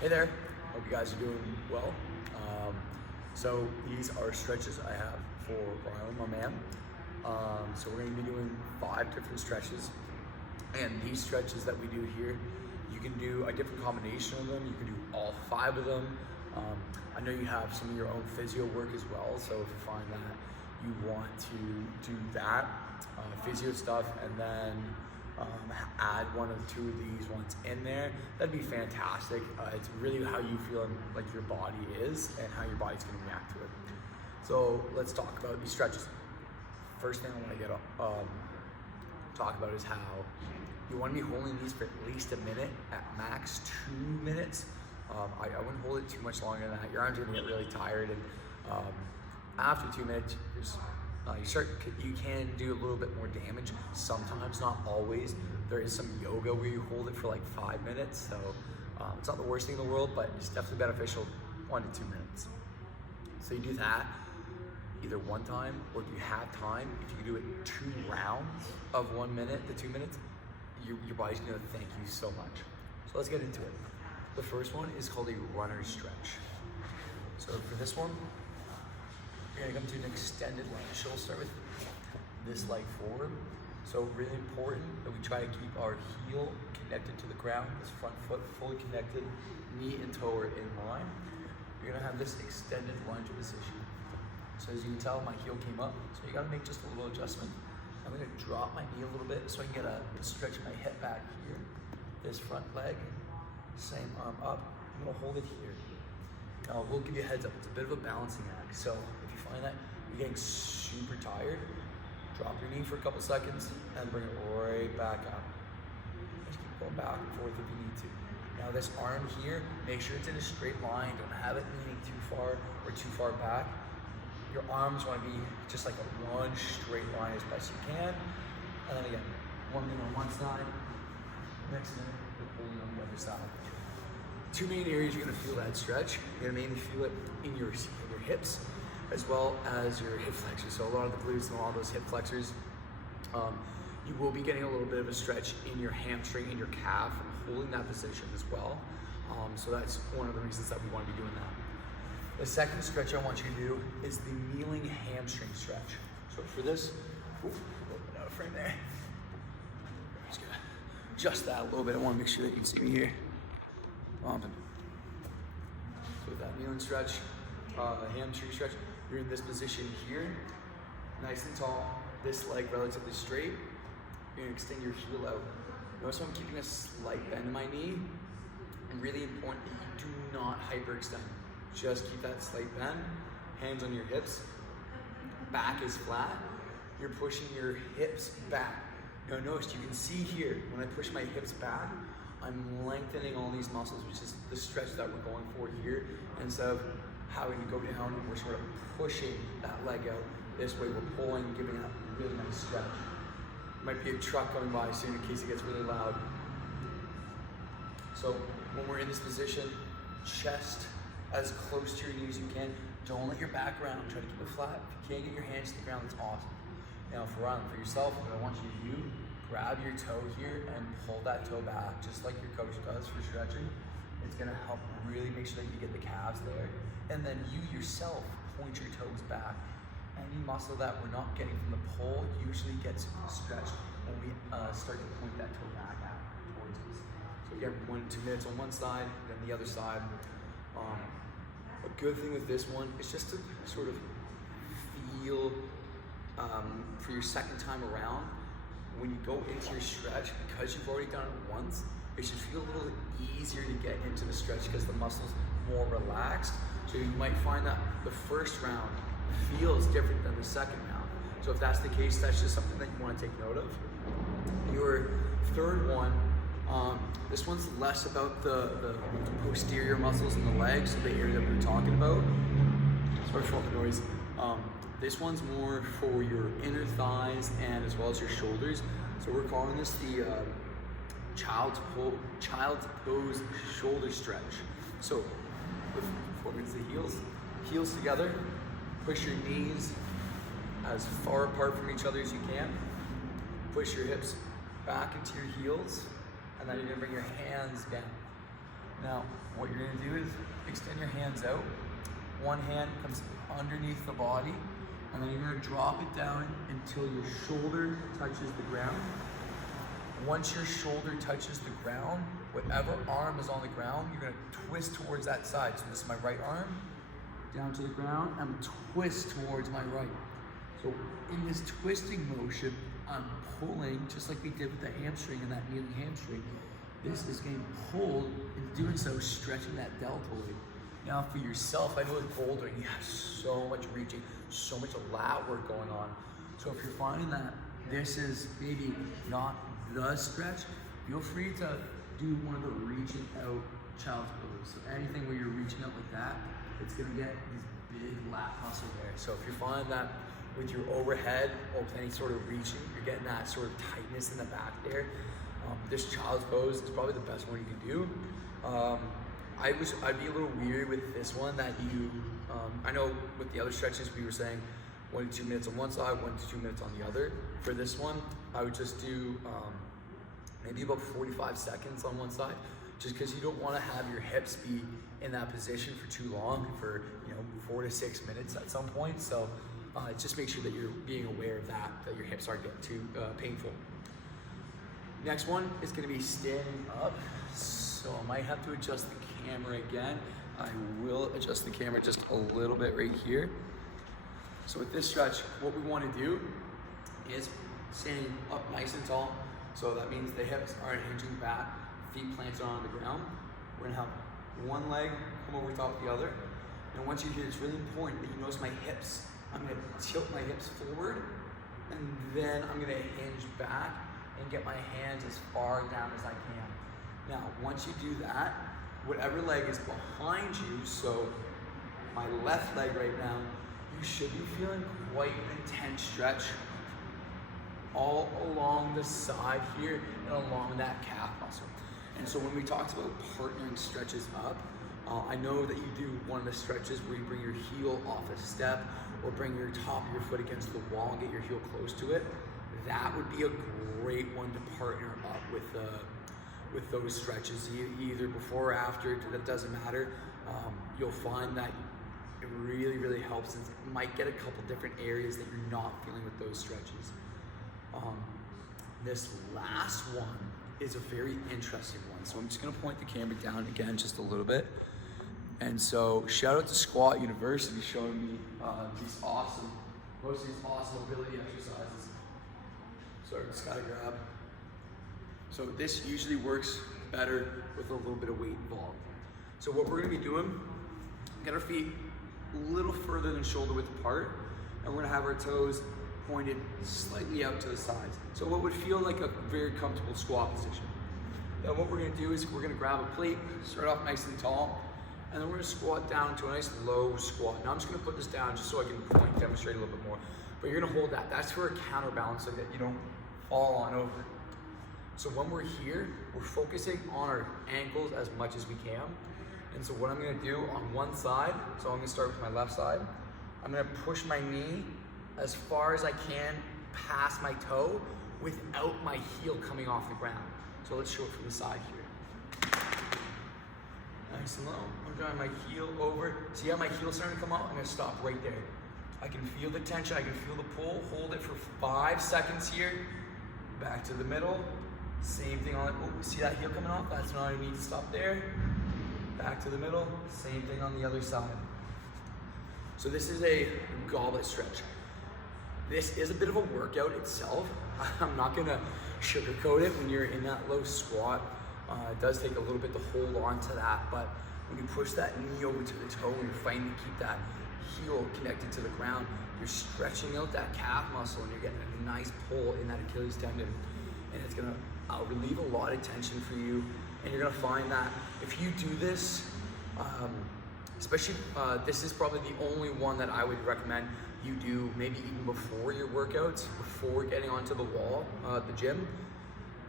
Hey there, hope you guys are doing well. So these are stretches I have for Brian, my man. So we're gonna be doing 5 different stretches. And these stretches that we do here, you can do a different combination of them. You can do all 5 of them. I know you have some of your own physio work as well. So if you find that you want to do that physio stuff and then add 1 or 2 of these ones in there, that'd be fantastic. It's really how you feel like your body is and how your body's going to react to it. So let's talk about these stretches. First thing I want to talk about is how you want to be holding these for at least a minute, at max 2 minutes. I wouldn't hold it too much longer than that. Your arms are going to get really tired, and after 2 minutes, you can do a little bit more damage. Sometimes, not always. There is some yoga where you hold it for like 5 minutes, so it's not the worst thing in the world, but it's definitely beneficial. 1 to 2 minutes. So you do that either one time, or if you have time, if you do it 2 rounds of 1 minute to 2 minutes, your body's gonna thank you so much. So let's get into it. The first one is called a runner stretch. So for this one, you're gonna come to an extended lunge. So we'll start with this leg forward. So really important that we try to keep our heel connected to the ground, this front foot fully connected, knee and toe are in line. You're gonna have this extended lunge position. So as you can tell, my heel came up, so you gotta make just a little adjustment. I'm gonna drop my knee a little bit so I can get a stretch of my hip back here. This front leg, same arm up. I'm gonna hold it here. Now, we'll give you a heads up. It's a bit of a balancing act. So if you find that you're getting super tired, drop your knee for a couple seconds and bring it right back up. Just keep going back and forth if you need to. Now this arm here, make sure it's in a straight line. Don't have it leaning too far or too far back. Your arms want to be just like one straight line as best you can. And then again, 1 minute on one side, next minute, you're holding on the other side. 2 main areas you're gonna feel that stretch. You're gonna mainly feel it in your hips, as well as your hip flexors. So a lot of the glutes and a lot of those hip flexors, you will be getting a little bit of a stretch in your hamstring and your calf from holding that position as well. So that's one of the reasons that we wanna be doing that. The second stretch I want you to do is the kneeling hamstring stretch. So for this, a little bit out of frame there. Just gonna adjust that a little bit. I wanna make sure that you can see me here. Bumping. So with that kneeling stretch, hamstring stretch, you're in this position here, nice and tall, this leg relatively straight. You're gonna extend your heel out. Notice I'm keeping a slight bend in my knee, and really important that you do not hyperextend. Just keep that slight bend, hands on your hips, back is flat, you're pushing your hips back. Now notice, you can see here, when I push my hips back, I'm lengthening all these muscles, which is the stretch that we're going for here. Instead of having to go down, we're sort of pushing that leg out. This way we're pulling, giving it a really nice stretch. Might be a truck coming by soon in case it gets really loud. So when we're in this position, chest as close to your knees as you can. Don't let your back round, try to keep it flat. If you can't get your hands to the ground, that's awesome. Now for yourself, what I want you to do, grab your toe here and pull that toe back, just like your coach does for stretching. It's gonna help really make sure that you get the calves there. And then you yourself point your toes back. Any muscle that we're not getting from the pull usually gets stretched when we start to point that toe back out towards us. So again, 1 to 2 minutes on one side, then the other side. A good thing with this one is just to sort of feel for your second time around, when you go into your stretch, because you've already done it once, it should feel a little easier to get into the stretch because the muscle's more relaxed. So you might find that the first round feels different than the second round. So if that's the case, that's just something that you want to take note of. Your third one, this one's less about the posterior muscles in the legs, the area that we were talking about. Sorry for all the noise. This one's more for your inner thighs and as well as your shoulders. So we're calling this the child's pose shoulder stretch. So before we get to the heels together, push your knees as far apart from each other as you can. Push your hips back into your heels, and then you're gonna bring your hands down. Now, what you're gonna do is extend your hands out. One hand comes underneath the body, and then you're gonna drop it down until your shoulder touches the ground. Once your shoulder touches the ground, whatever arm is on the ground, you're gonna twist towards that side. So this is my right arm, down to the ground, I'm twist towards my right. So in this twisting motion, I'm pulling, just like we did with the hamstring and that kneeling hamstring. This is getting pulled, and doing so, stretching that deltoid. Now for yourself, I know with bouldering, you have so much reaching, so much lat work going on. So if you're finding that this is maybe not the stretch, feel free to do one of the reaching out child's pose. So anything where you're reaching out like that, it's gonna get these big lat muscle there. So if you're finding that with your overhead or with any sort of reaching, you're getting that sort of tightness in the back there, this child's pose is probably the best one you can do. I'd be a little weary with this one that you, I know with the other stretches we were saying 1 to 2 minutes on one side, 1 to 2 minutes on the other. For this one, I would just do maybe about 45 seconds on one side, just because you don't want to have your hips be in that position for too long, for 4 to 6 minutes at some point. So just make sure that you're being aware of that your hips aren't getting too painful. Next one is going to be standing up. So I might have to adjust the camera again. I will adjust the camera just a little bit right here. So with this stretch, what we want to do is standing up nice and tall. So that means the hips aren't hinging back, feet planted on the ground. We're gonna have one leg come over top of the other. And once you're here, it's really important that you notice my hips. I'm gonna tilt my hips forward, and then I'm gonna hinge back and get my hands as far down as I can. Now, once you do that, whatever leg is behind you, so my left leg right now, you should be feeling quite an intense stretch all along the side here and along that calf muscle. And so when we talked about partnering stretches up, I know that you do one of the stretches where you bring your heel off a step or bring your top of your foot against the wall and get your heel close to it. That would be a great one to partner up with those stretches, either before or after, that doesn't matter. You'll find that it really, really helps, and it might get a couple different areas that you're not feeling with those stretches. This last one is a very interesting one. So I'm just gonna point the camera down again just a little bit. And so shout out to Squat University showing me most of these awesome mobility exercises. Sorry, just gotta grab. So this usually works better with a little bit of weight involved. So what we're gonna be doing, get our feet a little further than shoulder width apart, and we're gonna have our toes pointed slightly out to the sides. So what would feel like a very comfortable squat position. Now what we're gonna do is we're gonna grab a plate, start off nice and tall, and then we're gonna squat down to a nice low squat. Now I'm just gonna put this down just so I can demonstrate a little bit more. But you're gonna hold that. That's for a counterbalance so that you don't fall on over. So when we're here, we're focusing on our ankles as much as we can. And so what I'm gonna do on one side, so I'm gonna start with my left side, I'm gonna push my knee as far as I can past my toe without my heel coming off the ground. So let's show it from the side here. Nice and low. I'm drawing my heel over. See how my heel's starting to come out? I'm gonna stop right there. I can feel the tension, I can feel the pull. Hold it for 5 seconds here. Back to the middle. Same thing on it. Oh, see that heel coming off? That's not I need to stop there. Back to the middle. Same thing on the other side. So this is a goblet stretch. This is a bit of a workout itself. I'm not gonna sugarcoat it when you're in that low squat. It does take a little bit to hold on to that, but when you push that knee over to the toe and you're fighting to keep that heel connected to the ground, you're stretching out that calf muscle and you're getting a nice pull in that Achilles tendon. And it's gonna relieve a lot of tension for you. And you're gonna find that if you do this, especially, this is probably the only one that I would recommend you do maybe even before your workouts, before getting onto the wall at the gym.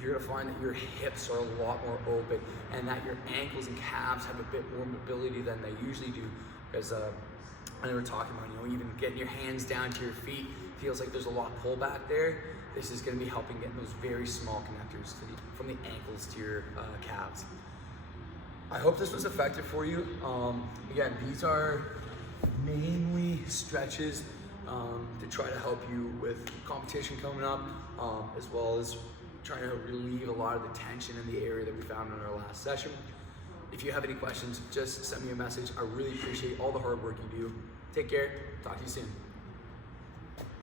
You're gonna find that your hips are a lot more open and that your ankles and calves have a bit more mobility than they usually do. Because I know we're talking about, even getting your hands down to your feet feels like there's a lot of pull back there. This is gonna be helping get those very small connectors from the ankles to your calves. I hope this was effective for you. Again, these are mainly stretches to try to help you with competition coming up, as well as trying to relieve a lot of the tension in the area that we found in our last session. If you have any questions, just send me a message. I really appreciate all the hard work you do. Take care. Talk to you soon.